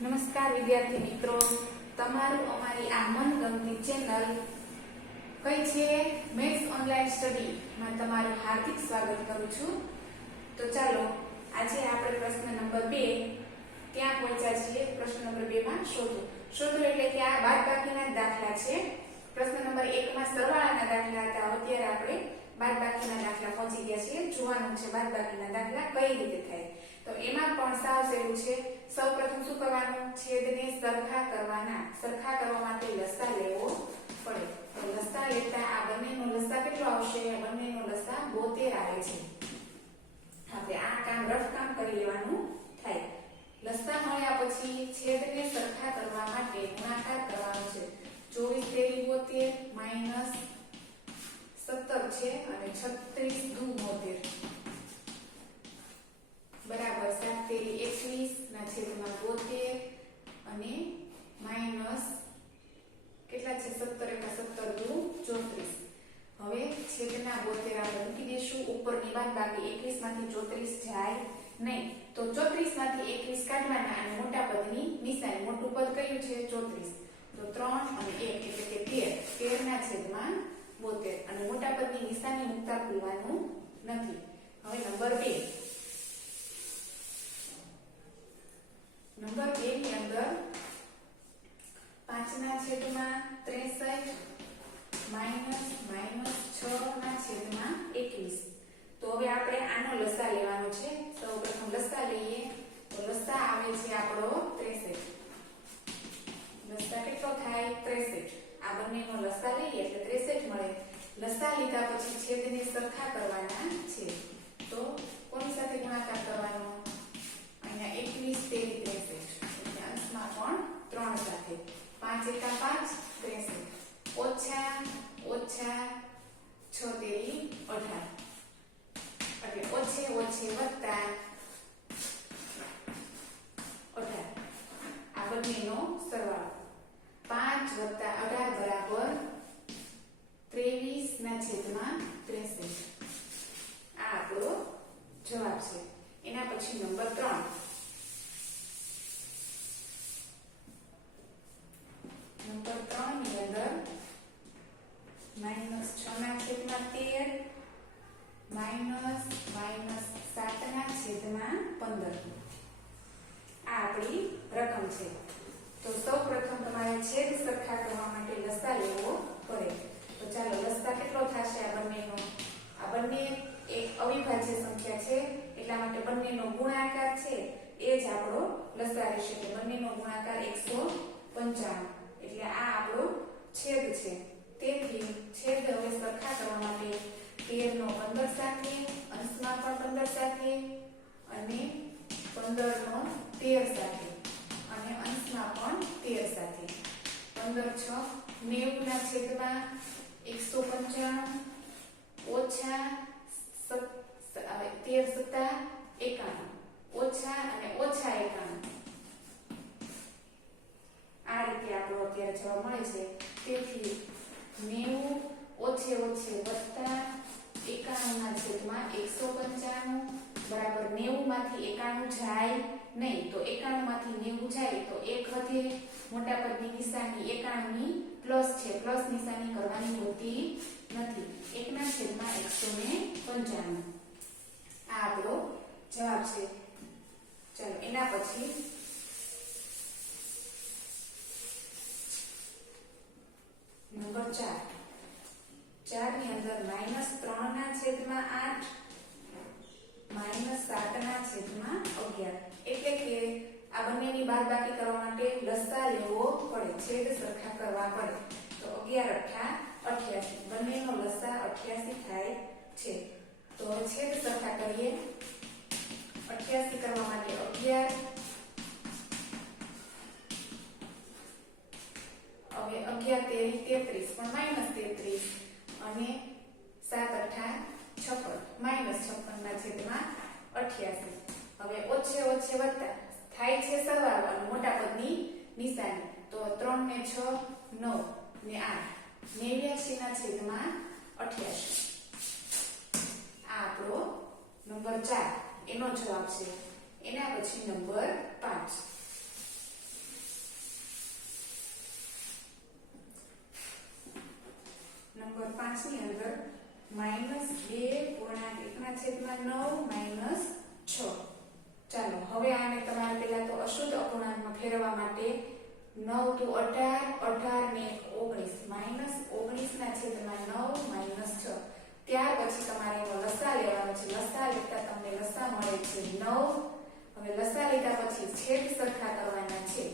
નમસ્કાર વિદ્યાર્થી મિત્રો, તમારું અમારી આ મનગમતી ચેનલ કઈ છે મેથ્સ ઓનલાઈન સ્ટડી માં તમારું હાર્દિક સ્વાગત કરું છું. તો ચાલો આજે આપણે પ્રશ્ન નંબર 2 ક્યાં પહોંચ્યા છીએ. પ્રશ્ન નંબર 2 માં શોધો એટલે કે આ બાદબાકીના દાખલા છે. પ્રશ્ન નંબર 1 માં સરવાળાના દાખલા હતા. અત્યારે આપણે બાદબાકીના દાખલા પહોંચી ગયા છીએ. જોવાનું છે બાદબાકીના દાખલા કઈ રીતે થાય. તો એમાં પણ સાવ સહેલું છે. સૌપ્રથમ શું કરવાનું? છેદને સરખા કરવાના. સરખા કરવા માટે લસા લેવો પડે. તો લસા લેતા આ બંનેનો લસા કેટલો આવશે? બંનેનો લસા 72 આવે છે. આપણે આ કામ રફ કામ કરી લેવાનું થાય. લસા મળ્યા પછી છેદને સરખા કરવા માટે ગુણાકાર કરવાનો છે. 24 તેરી 72 માઈનસ 17 છે અને 36 દુ 72 બરાબર 7 તેરી 21 ના છેદમાં 72 અને માઈનસ કેટલા છે? 17 એકા 17 દુ 34. હવે છેદના 72 આપણે મૂકી દઈશું. ઉપરની બાદબાકી 21 માંથી 34 જાય નહીં. તો 34 માંથી 21 કાઢવાના અને મોટા પદની નિશાની. મોટું પદ કયું છે? 34. તો 3 અને 1 એટલે કે 13 ના છેદમાં 72 અને મોટા પદની નિશાની મુકતા ભૂલવાનું નથી. હવે નંબર 2 ની અંદર 5 ના છેદમાં 63 માઈનસ 6 ના છેદમાં 21. તો હવે આપણે આનો લસા લેવાનો છે. સૌપ્રથમ લસા લઈએ. તો લસા આવે છે આપણો 63. લસા કેટલો થાય? 63. આ બંનેનો લસા લઈએ એટલે 63 મળે. લસા લીધા પછી છેદને સરખા કરવાના છે. તો કોની સાથે ગુણાકાર કરવાનો? અહીંયા 21 તેરી 63 એટલે અંશમાં પણ 3 સાથે. 5 એકા 5 63 ઓછા 6 તેરી 18 એટલે ઓછે વત્તા 18. આ બંનેનો સરવાળો 5 વત્તા 18 બરાબર 23 ના છેદમાં 63. આ આપણો જવાબ છે. એના પછી નંબર 3. નંબર 3 ની અંદર માઈનસ 6 ના છેદમાં 13 માઈનસ 7 ના છેદમાં 15. આ આપણી રકમ છે. તો સૌપ્રથમ તમારે છેદ સરખા કરવા માટે લસા લેવો પડે. તો ચાલો લસા કેટલો થશે આ બંનેનો? આ બંને એક અવિભાજ્ય સંખ્યા છે એટલા માટે બંનેનો ગુણાકાર છે એ જ આપણો લસા રહેશે. કે બંનેનો ગુણાકાર 195 એટલે આ આપણો છેદ છે. તેથી છેદ હવે સરખા કરવા માટે 13 નો 15 સાથે, અંશમાં પણ 15 સાથે અને 15 નો 13 સાથે અને અંશમાં પણ 13 સાથે. 15 6 90 ના છેદમાં 195 ઓછા 13 સત્તા 51 ઓછા અને ઓછા 51. આ રીતે આપણો અત્યારે જવાબ મળે છે. તેથી 90 ઓછે વત્તા 91 ના છેદમાં 195 બરાબર 90 માંથી 91 જાય નહીં. તો 91 માંથી 90 જાય તો 1 વધે. મોટા પદની નિશાની 91 ની પ્લસ છે. પ્લસ નિશાની કરવાની હોતી નથી. 1 ના છેદમાં 195. આ આપણો જવાબ છે. ચાલો એના પછી નંબર 4 ની અંદર માઈનસ 3 ના છેદમાં 8 માઈનસ 7 ના છેદમાં 11 એટલે કે આ બંનેની બાદબાકી કરવા માટે લસા લેવો પડે. છેદ સરખા કરવા પડે. તો 11 × 8 88 બંનેનો લસા 88 થાય છે. તો છેદ સરખા કરીએ. 88 કરવા માટે 11 હવે 11 તેરી 33 પણ માઈનસ 33 અને 7 8 56 માઈનસ 56 ના છેદમાં 88. હવે ઓછે વત્તા થાય છે સરવાળો અને મોટા પદની નિશાની. તો 3 ને 6 9 ને 8 89 ના છેદમાં 88. આ આપણો નંબર 4 એનો જવાબ છે. એના પછી નંબર 5 5 ની અંદર -2/1/9 -6. ચાલો હવે આને તમારે પહેલા તો અશુદ્ધ અપૂર્ણાંકમાં ફેરવવા માટે 9 × 18 ને 19 -19/9 -6. ત્યાર પછી તમારે એનો લસા લેવાનો છે. લસા લેતા તમને લસા મળે છે 9. હવે લસા લીધા પછી છેદ સરખા કરવાના છે.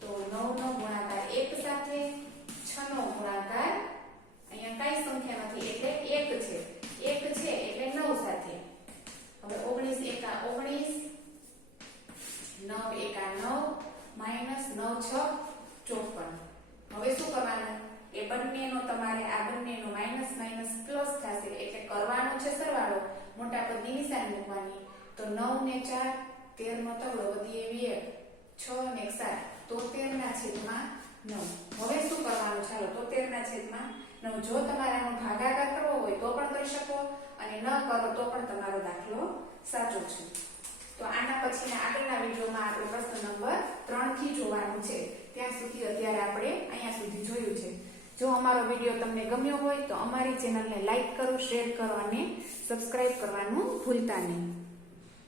તો 9 નો ગુણાકાર 1 સાથે, 6 નો ગુણાકાર અહીંયા કઈ સંખ્યા નથી એટલે 1 છે. 1 છે એટલે 9 સાથે. હવે 19 એકા 19, 9 એકા 9 -9 × 6 = 54. હવે શું કરવાનું? એ બંનેનો તમારે આ બંનેનો માઈનસ માઈનસ પ્લસ થશે એટલે કરવાનો છે સરવાળો. મોટા પદની નિશાની મૂકવાની. તો 9 ને 4 13 નો તગડો વધી એવી 1, 6 ને 7 73/9. હવે શું કરવાનું? ચાલો 73/9. જો તમારે આનો ભાગાકાર કરવો હોય તો પણ કરી શકો અને ન કરો તો પણ તમારો દાખલો સાચો છે. તો આના પછીના આગળના વિડીયોમાં આપણે પ્રશ્ન નંબર 3 થી જોવાનું છે. ત્યાં સુધી અત્યારે આપણે અહીંયા સુધી જોયું છે. જો અમારો વિડીયો તમને ગમ્યો હોય તો અમારી ચેનલને લાઈક કરો, શેર કરો અને સબસ્ક્રાઇબ કરવાનું ભૂલતા નહીં.